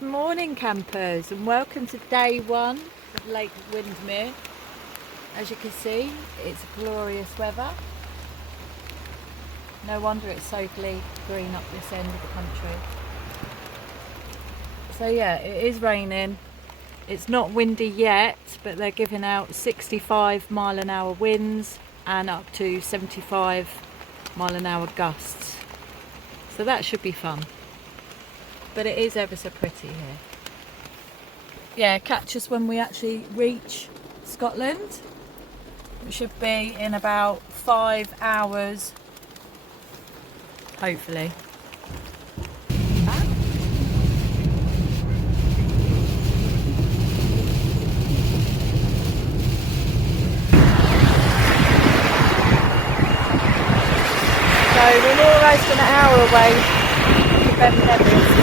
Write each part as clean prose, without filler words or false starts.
Good morning, campers, and welcome to day one of Lake Windermere. As you can see, it's glorious weather. No wonder it's so green up this end of the country. So yeah, it is raining. It's not windy yet, but they're giving out 65 mile an hour winds and up to 75 mile an hour gusts. So that should be fun. But it is ever so pretty here. Yeah, catch us when we actually reach Scotland. It should be in about 5 hours, hopefully. So we're almost an hour away from Glenfinnan.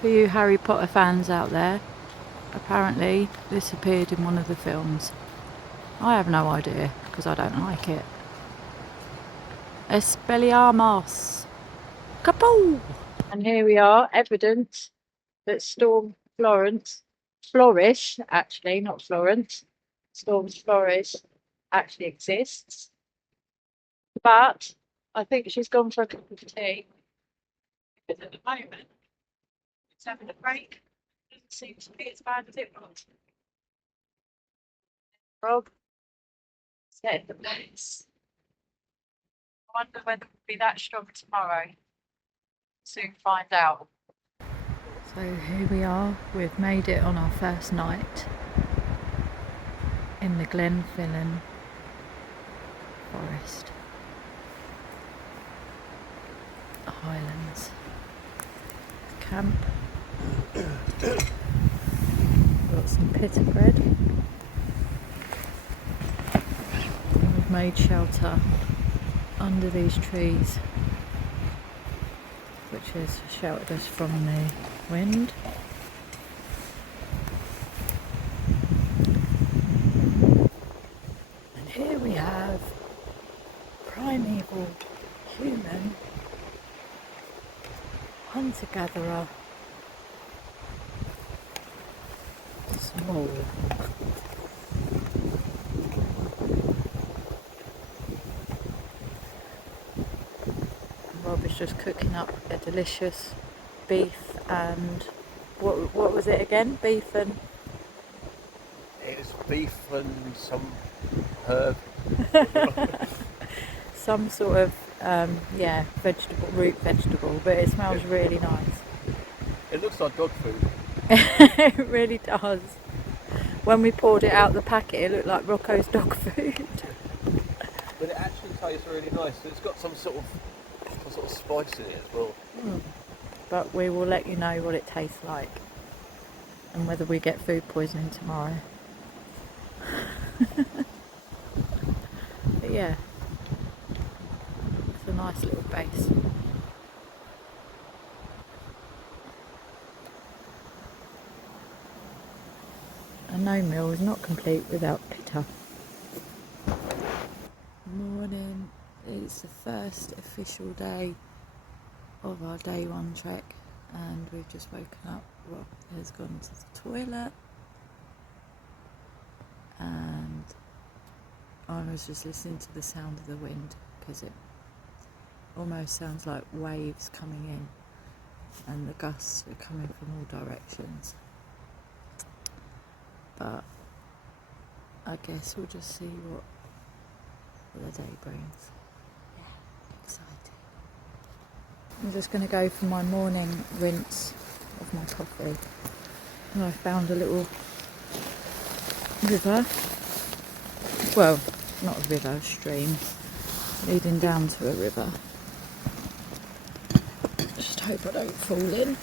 For you Harry Potter fans out there, apparently this appeared in one of the films. I have no idea because I don't like it. Expelliarmus! Kapoo! And here we are, evidence that Storm Flourish, actually, not Florence, Storm Flourish actually exists. But I think she's gone for a cup of tea because at the moment it's having a break. It doesn't seem to be as bad as it was. Rob said the place. I wonder whether it will be that strong tomorrow. Soon find out. So here we are, we've made it on our first night in the Glenfinnan forest. Highlands. Camp. Got some pita bread. And we've made shelter under these trees, which has sheltered us from the wind. And here we have primeval human hunter-gatherer small. Rob is just cooking up a delicious beef and what was it again? Beef and it's beef and some herb. some sort of root vegetable, but it smells really nice. It looks like dog food. It really does. When we poured it out the packet, it looked like Rocco's dog food. But it actually tastes really nice. It's got some sort of spice in it as well. But we will let you know what it tastes like and whether we get food poisoning tomorrow. But yeah, it's a nice little base. And no meal is not complete without pita. Morning. It's the first official day of our day one trek, and we've just woken up. Rob has gone to the toilet, and I was just listening to the sound of the wind because it almost sounds like waves coming in, and the gusts are coming from all directions. But I guess we'll just see what the day brings. Exciting. I'm just going to go for my morning rinse of my coffee, and I found a little river, well, not a river, a stream leading down to a river. Just hope I don't fall in.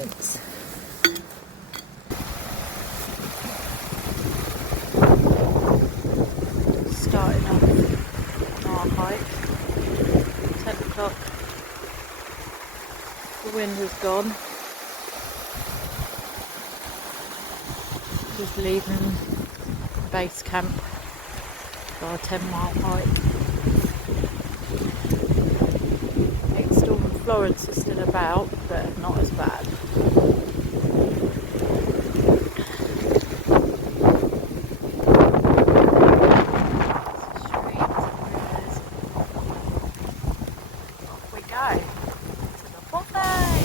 It's starting off our hike. 10 o'clock. The wind has gone. Just leaving base camp for our 10-mile hike. Storm Florence is still about, but not as bad. Off we go to the buffet.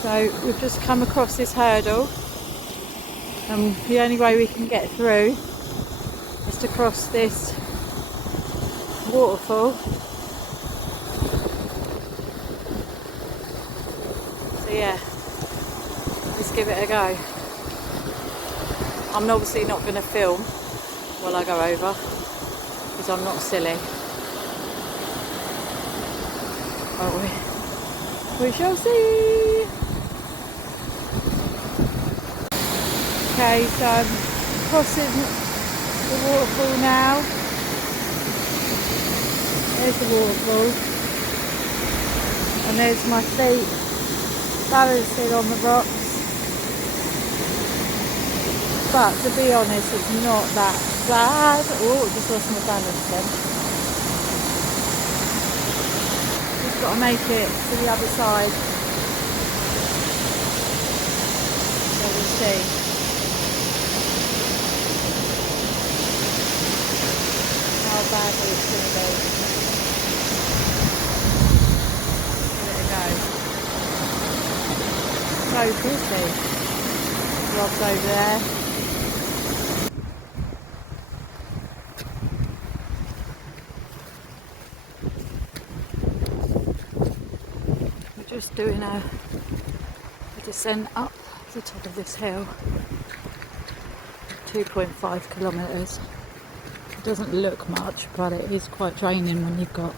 So we've just come across this hurdle, and the only way we can get through is to cross this waterfall. So yeah, let's give it a go. I'm obviously not going to film while I go over because I'm not silly. But we shall see. Okay, so I'm crossing the waterfall now. There's the waterfall, and there's my feet balancing on the rocks. But to be honest, it's not that bad. Oh, just lost my balance then. Just got to make it to the other side. So we'll see. How badly it's going to be. Give it a go. So pretty. Rob's over there. We're just doing a descent up the top of this hill. 2.5 kilometres. It doesn't look much, but it is quite draining when you've got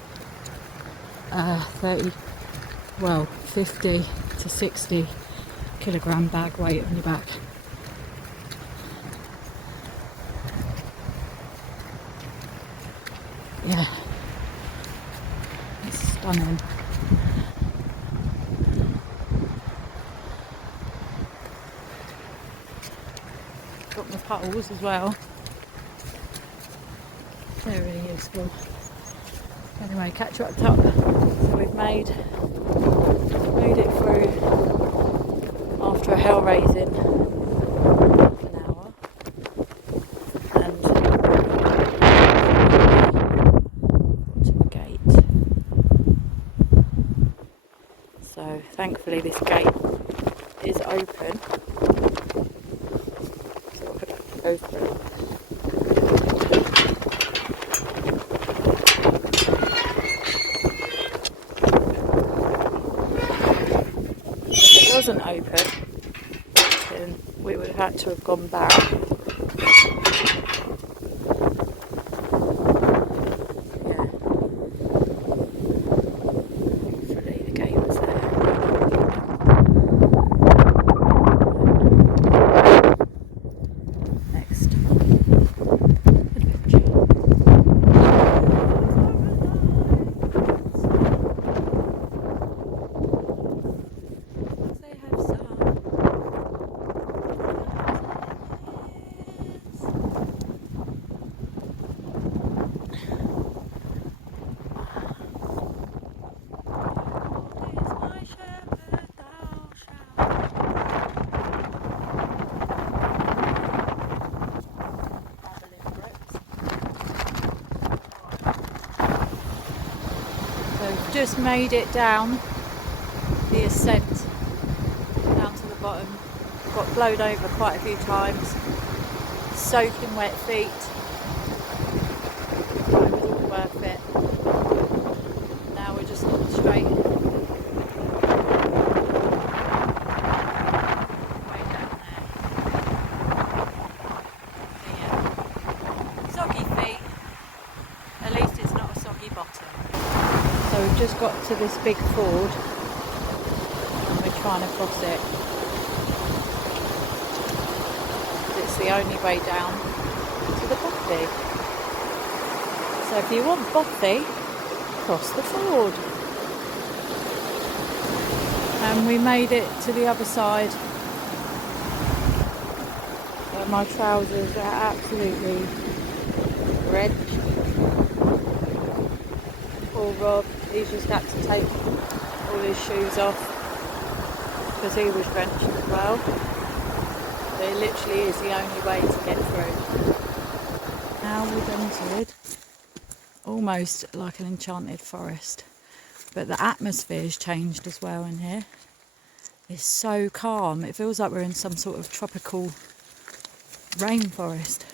50 to 60 kilogram bag weight on your back. Yeah, it's stunning. Got my poles as well. They're really useful. Anyway, catch you up top. So we've made it through after a hell raising half an hour, and to the gate. So thankfully this gate is open, so I could go through it. Wasn't open, then we would have had to have gone back. Yeah. Hopefully the gate was there. Next adventure. Just made it down the ascent down to the bottom. Got blown over quite a few times, soaking wet feet, but it was all worth it. Now we're just on the straight way down there. So yeah, soggy feet, at least it's not a soggy bottom. So we've just got to this big ford and we're trying to cross it. the only way down to the bothy. So if you want bothy, cross the ford. And we made it to the other side. My trousers are absolutely drenched. Poor Rob, he's just had to take all his shoes off because he was drenched as well. But it literally is the only way to get through. Now we've entered almost like an enchanted forest, but the atmosphere's changed as well in here. It's so calm, it feels like we're in some sort of tropical rainforest.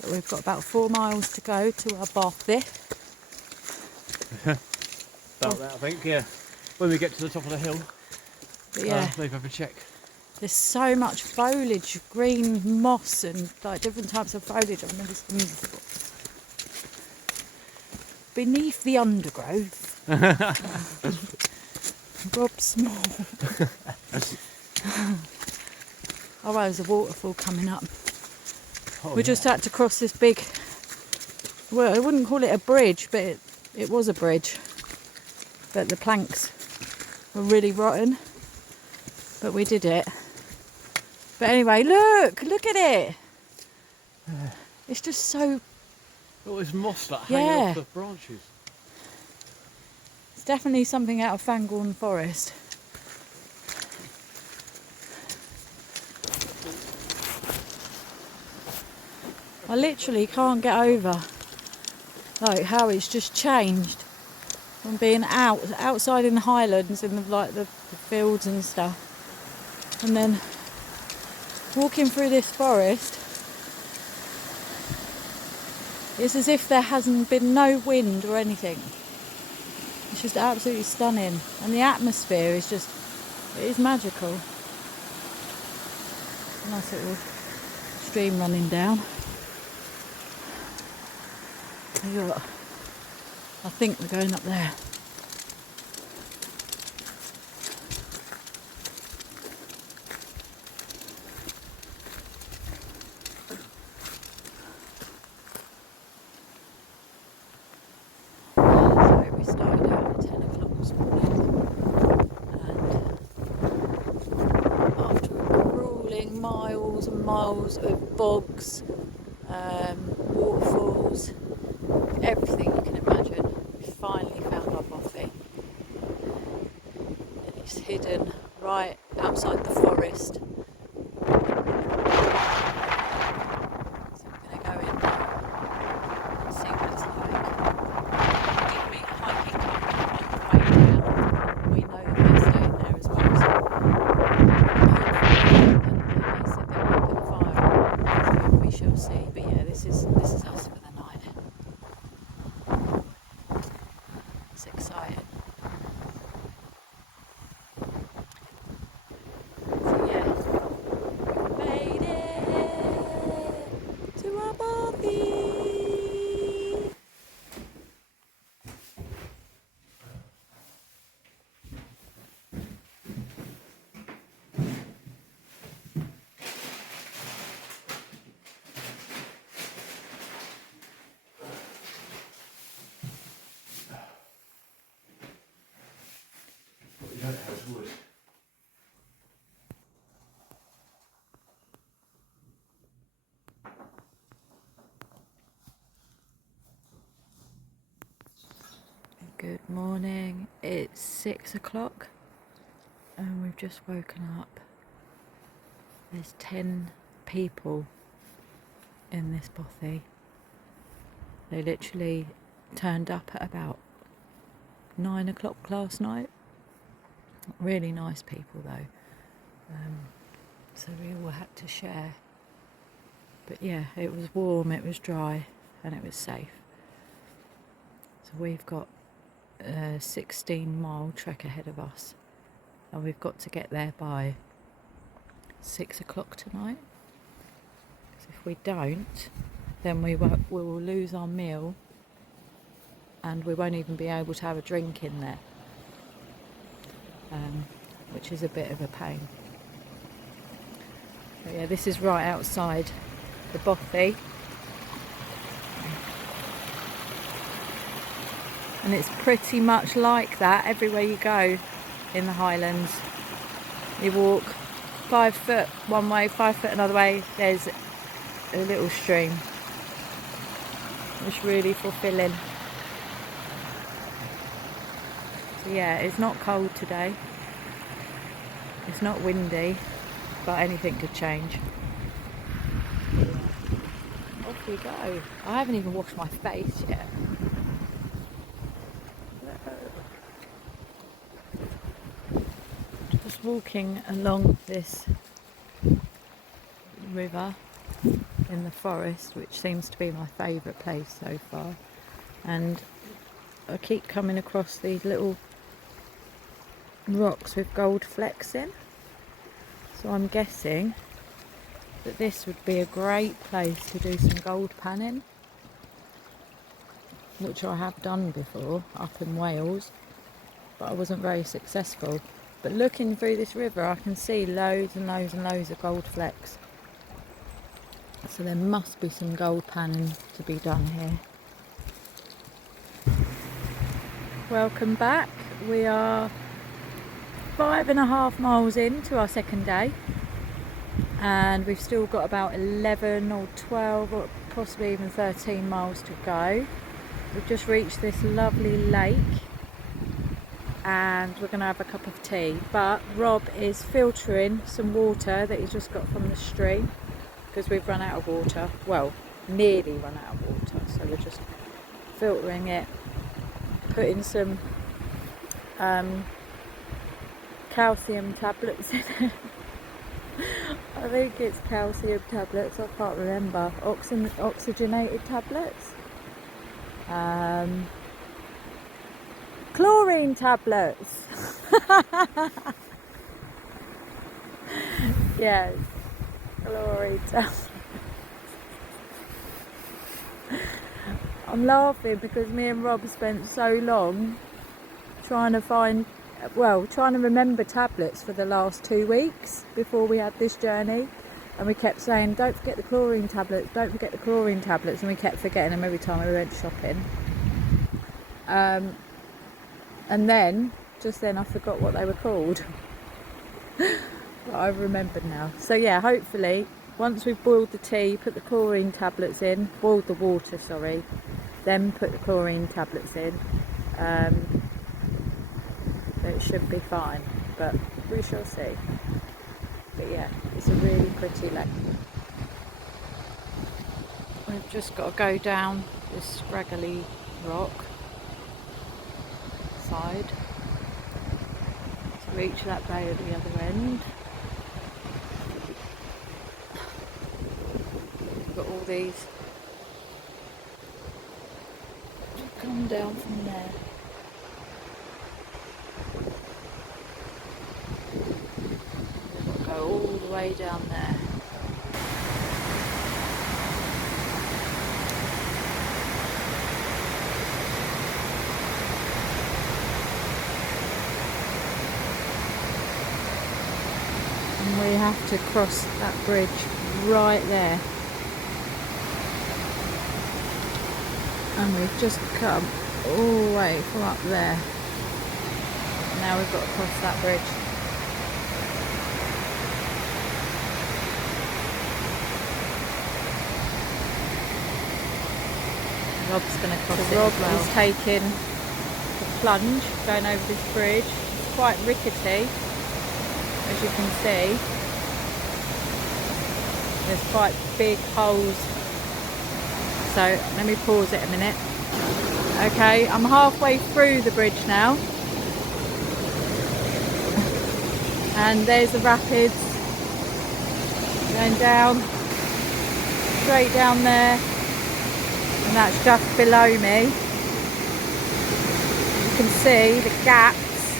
But we've got about 4 miles to go to our bothy. About that, I think, yeah. When we get to the top of the hill, But yeah, maybe have a check. there's so much foliage, green moss and like different types of foliage I've never seen before. Beneath the undergrowth, Rob Small. Oh, well, there's a waterfall coming up. Oh, We just had to cross this big, well, I wouldn't call it a bridge, but it was a bridge. But the planks were really rotten. But we did it. But anyway, look at it. It's just so, all this moss like hanging off the branches. it's definitely something out of Fangorn Forest. I literally can't get over like how it's just changed from being outside in the highlands in the fields and stuff, and then walking through this forest. It's as if there hasn't been no wind or anything. It's just absolutely stunning, and the atmosphere is just, it is magical. Nice little stream running down. Look, I think we're going up there. So we started out at 10 o'clock this morning, and after grueling miles and miles of bogs, waterfalls, everything you can imagine, we finally found our bothy. And it's hidden right outside the forest. So we're going to go in now and see what it's like. It'll be a hiking club on the way down. We know that they're staying there as well. So hopefully, and they said they're not going to fire. So we shall see. But yeah, this is us for the night. It's exciting. So yeah, we made it to our bothy. You don't have wood. Good morning. It's 6 o'clock and we've just woken up. There's 10 people in this bothy. They literally turned up at about 9 o'clock last night. Really nice people though. So we all had to share. But yeah, it was warm, it was dry, and it was safe. So we've got a 16-mile trek ahead of us, and we've got to get there by 6 o'clock tonight. Because if we don't, then we will lose our meal, and we won't even be able to have a drink in there. which is a bit of a pain. But yeah, this is right outside the bothy, and it's pretty much like that everywhere you go in the Highlands. You walk 5 foot one way, 5 foot another way, there's a little stream. It's really fulfilling. So yeah, it's not cold today, it's not windy, but anything could change. Off we go. I haven't even washed my face yet. Just walking along this river in the forest, which seems to be my favourite place so far, and I keep coming across these little rocks with gold flecks in, so I'm guessing that this would be a great place to do some gold panning, which I have done before up in Wales, but I wasn't very successful. But looking through this river, I can see loads and loads and loads of gold flecks, so there must be some gold panning to be done here. Welcome back. We are 5.5 miles into our second day, and we've still got about 11 or 12 or possibly even 13 miles to go. We've just reached this lovely lake and we're going to have a cup of tea, but Rob is filtering some water that he's just got from the stream because we've run out of water, well, nearly run out of water, so we're just filtering it, putting some calcium tablets in it. I think it's calcium tablets, I can't remember. Oxygenated tablets, chlorine tablets. Yes, chlorine tablets. I'm laughing because me and Rob spent so long trying to remember tablets for the last 2 weeks before we had this journey, and we kept saying, don't forget the chlorine tablets, don't forget the chlorine tablets, and we kept forgetting them every time we went shopping. And then just then I forgot what they were called. But I've remembered now. So yeah, hopefully once we've boiled the tea, put the chlorine tablets in, boiled the water, sorry, then put the chlorine tablets in, it should be fine, but we shall see. But yeah, it's a really pretty lake. We've just got to go down this scraggly rock side to reach that bay at the other end. We've got all these come down from there. We've got to go all the way down there. We have to cross that bridge right there, and we've just come all the way from up there. Now we've got to cross that bridge. Rob's going to cross it. Rob is taking the plunge going over this bridge. It's quite rickety, as you can see. There's quite big holes, so let me pause it a minute. Okay, I'm halfway through the bridge now, and there's the rapids going down, straight down there, and that's just below me. You can see the gaps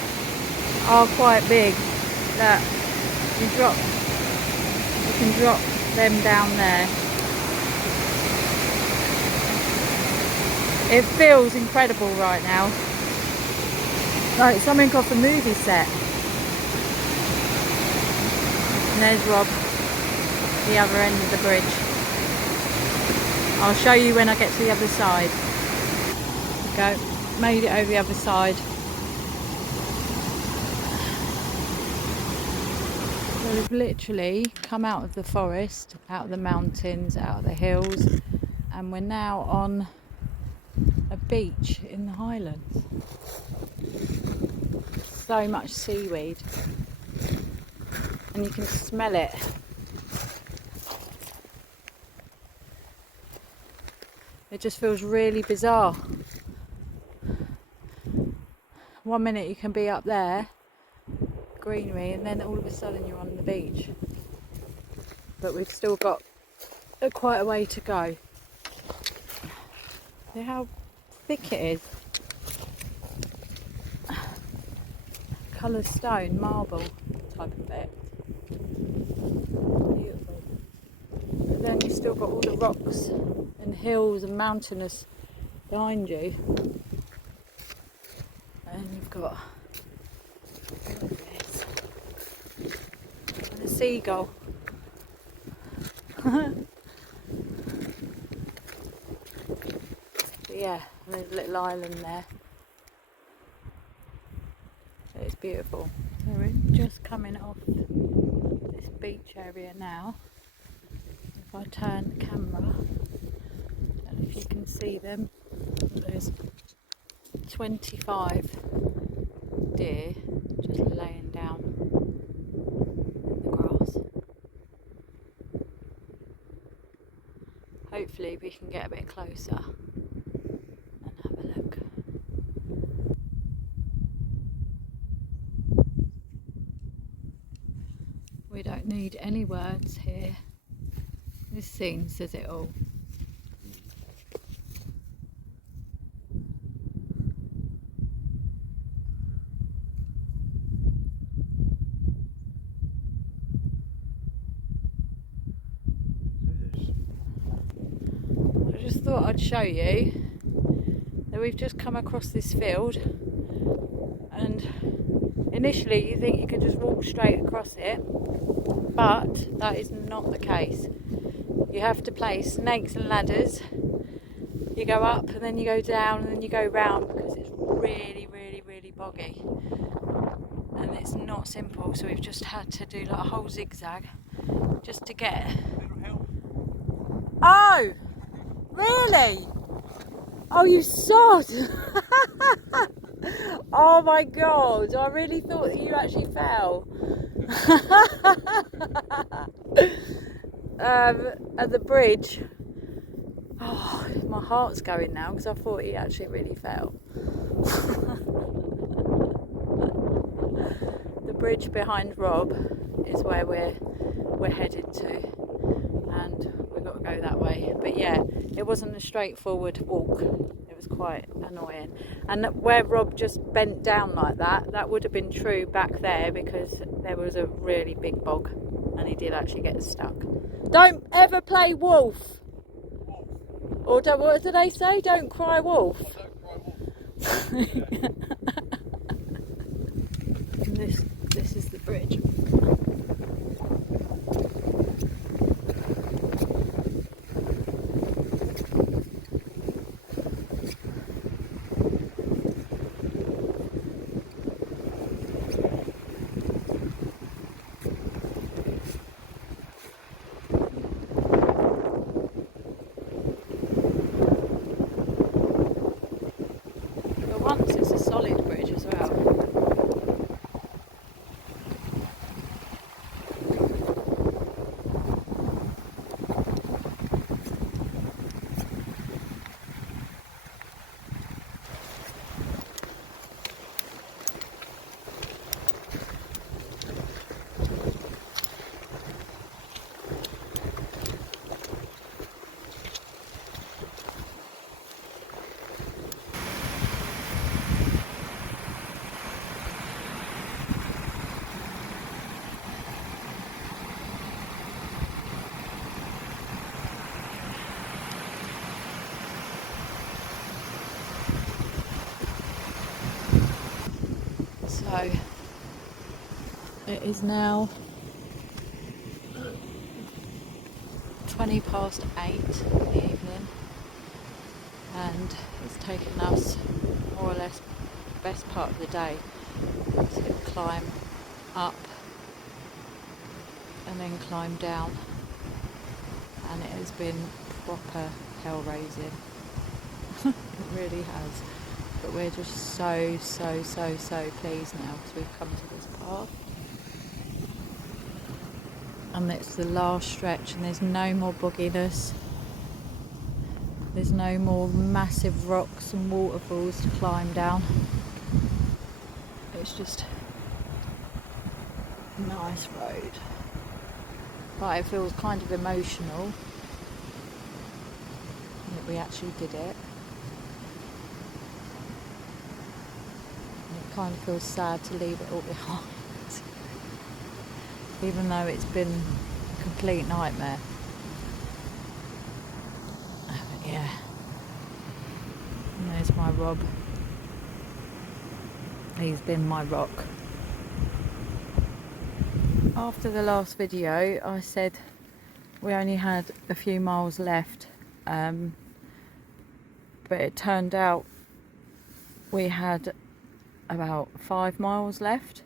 are quite big. That you can drop them down there. It feels incredible right now, like something off a movie set. And there's Rob, the other end of the bridge. I'll show you when I get to the other side. Go, made it over the other side. So we've literally come out of the forest, out of the mountains, out of the hills, and we're now on a beach in the Highlands. So much seaweed, and you can smell it. It just feels really bizarre. One minute you can be up there, greenery, and then all of a sudden you're on the beach. But we've still got quite a way to go. See how thick it is. Colour stone, marble type effect. Beautiful. But then you've still got all the rocks and hills and mountainous behind you. And you've got this. And a seagull. But yeah, there's a little island there. So it's beautiful. So we're just coming off this beach area now. If I turn the camera, I don't know if you can see them. There's 25 deer just laying down in the grass. Hopefully we can get a bit closer and have a look. We don't need any words here. This scene says it all. I just thought I'd show you that we've just come across this field, and initially you think you can just walk straight across it, but that is not the case. You have to play snakes and ladders. You go up and then you go down and then you go round because it's really, really, really boggy. And it's not simple, so we've just had to do like a whole zigzag just to get. Oh! Really? Oh, you sod! Oh my god, I really thought that you actually fell. At the bridge. Oh, my heart's going now because I thought he actually really fell. The bridge behind Rob is where we're headed to, and we've got to go that way. But yeah, it wasn't a straightforward walk. It was quite annoying. And where Rob just bent down like that, that would have been true back there because there was a really big bog, and he did actually get stuck. Don't ever play wolf. Or don't, what do they say? Don't cry wolf. This is the bridge. But once it's a solid bridge as well. So it is now 8:20 in the evening, and it's taken us more or less the best part of the day to climb up and then climb down, and it has been proper hell raising. It really has, but we're just so pleased now because we've come to this path, and it's the last stretch, and there's no more bogginess, there's no more massive rocks and waterfalls to climb down. It's just a nice road, but it feels kind of emotional that we actually did it. And it kind of feels sad to leave it all behind, even though it's been a complete nightmare. But yeah, and there's my Rob. He's been my rock. After the last video, I said we only had a few miles left, but it turned out we had about 5 miles left,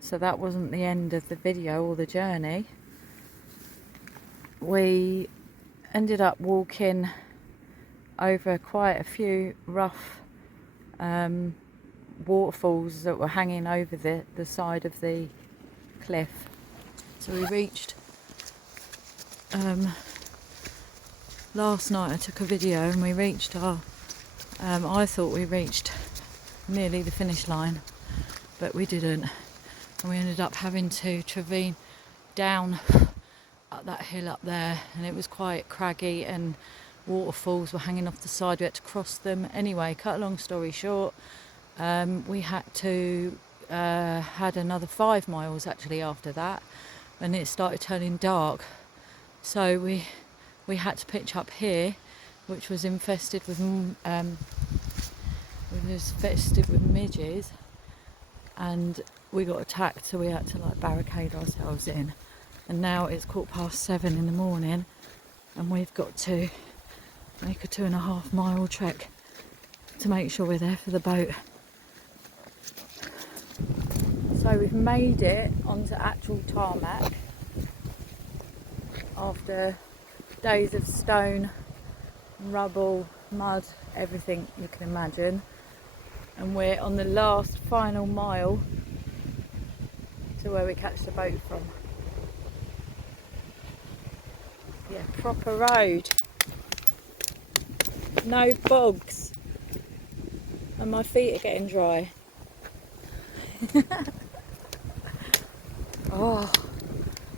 so that wasn't the end of the video or the journey. We ended up walking over quite a few rough waterfalls that were hanging over the side of the cliff. So we reached, last night I took a video and we reached our, I thought we reached nearly the finish line, but we didn't, and we ended up having to traverse down up that hill up there, and it was quite craggy and waterfalls were hanging off the side. We had to cross them. Anyway, cut a long story short, we had to had another 5 miles actually after that, and it started turning dark, so we had to pitch up here, which was infested with midges, and we got attacked, so we had to like barricade ourselves in. And now it's 7:15 in the morning, and we've got to make a 2.5 mile trek to make sure we're there for the boat. So we've made it onto actual tarmac after days of stone, rubble, mud, everything you can imagine, and we're on the last final mile to where we catch the boat from. Yeah, proper road, no bogs, and my feet are getting dry. Oh,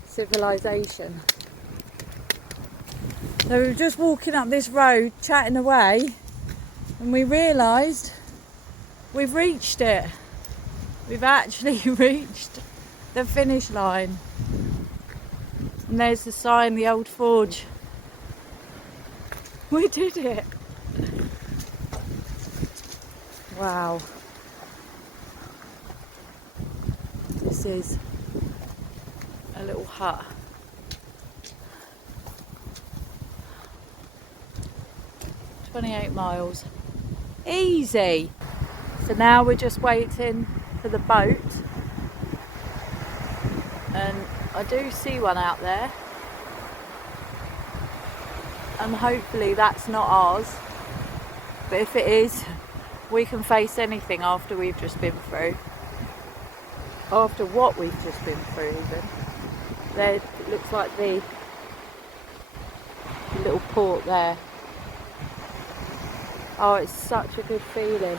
civilization. So we were just walking up this road, chatting away, and we realised we've reached it. We've actually reached the finish line. And there's the sign, the old forge. We did it. Wow. This is a little hut. "28 miles. Easy. So now we're just waiting for the boat. And I do see one out there. And hopefully that's not ours. But if it is, we can face anything after we've just been through. After what we've just been through even. There, it looks like the little port there. Oh, it's such a good feeling.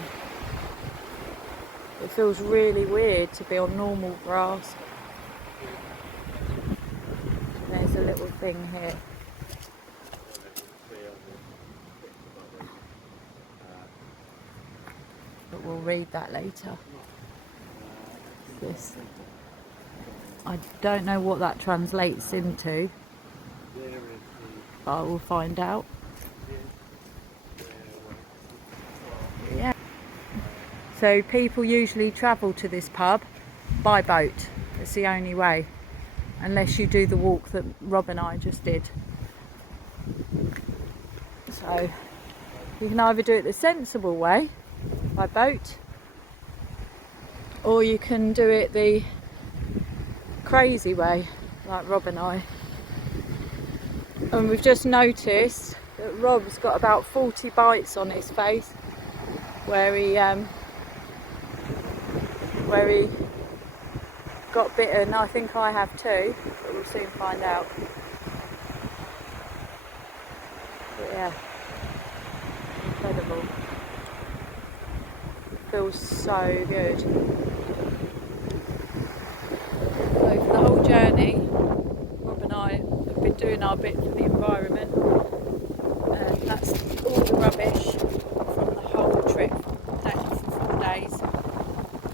It feels really weird to be on normal grass. There's a little thing here. But we'll read that later. This. I don't know what that translates into, but I will find out. Yeah. So people usually travel to this pub by boat. It's the only way, unless you do the walk that Rob and I just did. So you can either do it the sensible way, by boat, or you can do it the crazy way, like Rob and I. And we've just noticed that Rob's got about 40 bites on his face where he got bitten. I think I have too, but we'll soon find out. But yeah, incredible. Feels so good. So for the whole journey, Rob and I have been doing our bit for the environment, and that's all the rubbish from the whole trip. For 4 days,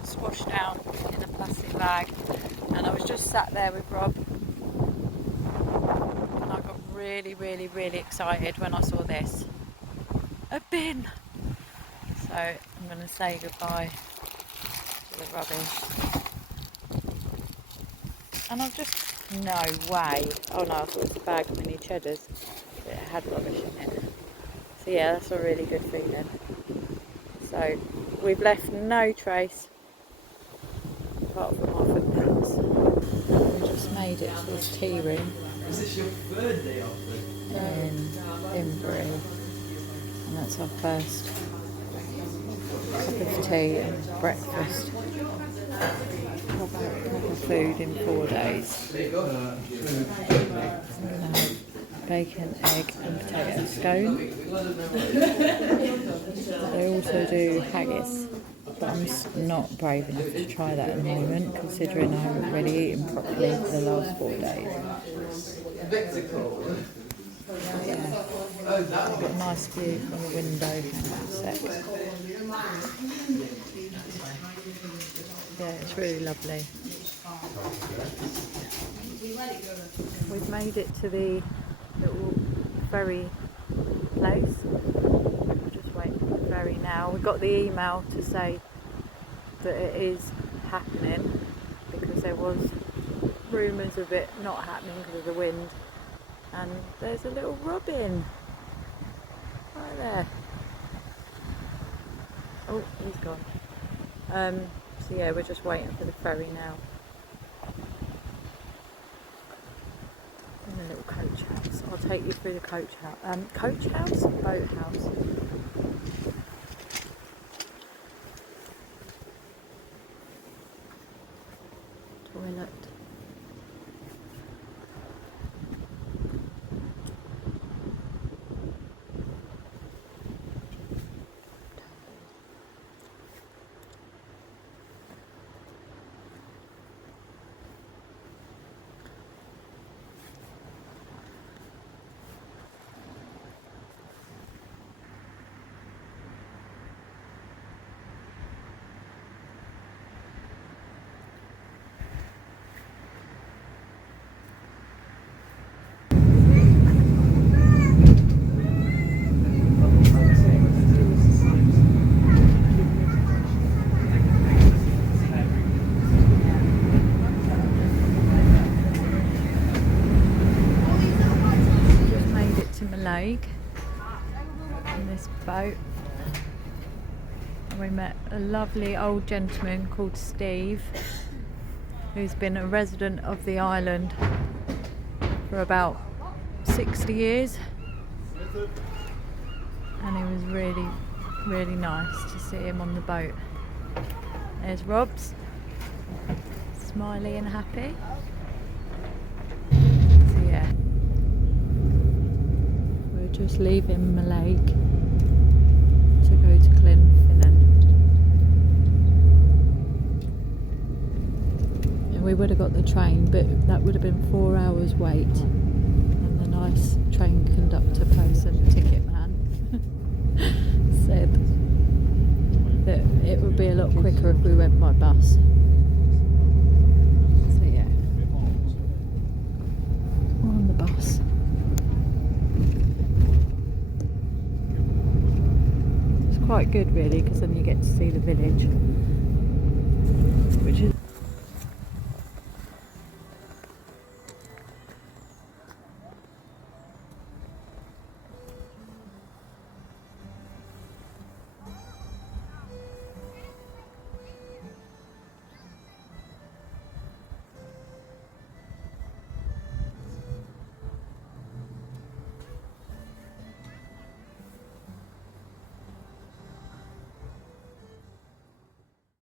squashed down in a plastic bag. And I was just sat there with Rob, and I got really, really, really excited when I saw this. A bin! So I'm going to say goodbye to the rubbish. And I've just, no way. Oh no, I thought it was a bag of mini cheddars, but it had rubbish in it. So yeah, that's a really good feeling. So we've left no trace apart from our footprints. We just made it to this tea room in Inverie, and that's our first cup of tea and breakfast. Proper food in 4 days. I'm going to have bacon, egg and potato scone. They also do haggis, but I'm not brave enough to try that at the moment, considering I haven't really eaten properly for the last 4 days. Yeah, I've got a nice view from the window. Hang on a sec. Yeah, it's really lovely. We've made it to the little ferry place. We're just waiting for the ferry now. We got the email to say that it is happening, because there was rumours of it not happening because of the wind. And there's a little robin right there. Oh, he's gone. So yeah, we're just waiting for the ferry now. In a little coach house. I'll take you through the coach house. Coach house? Boat house. Toilet. Mallaig in this boat, and we met a lovely old gentleman called Steve, who's been a resident of the island for about 60 years, and it was really, really nice to see him on the boat. There's Rob's, smiley and happy. So yeah, just leaving Mallaig to go to Glenfinnan. And we would have got the train, but that would have been 4 hours wait. And the nice train conductor person, ticket man, said that it would be a lot quicker if we went by bus. So yeah, we're on the bus. Quite good really, because then you get to see the village.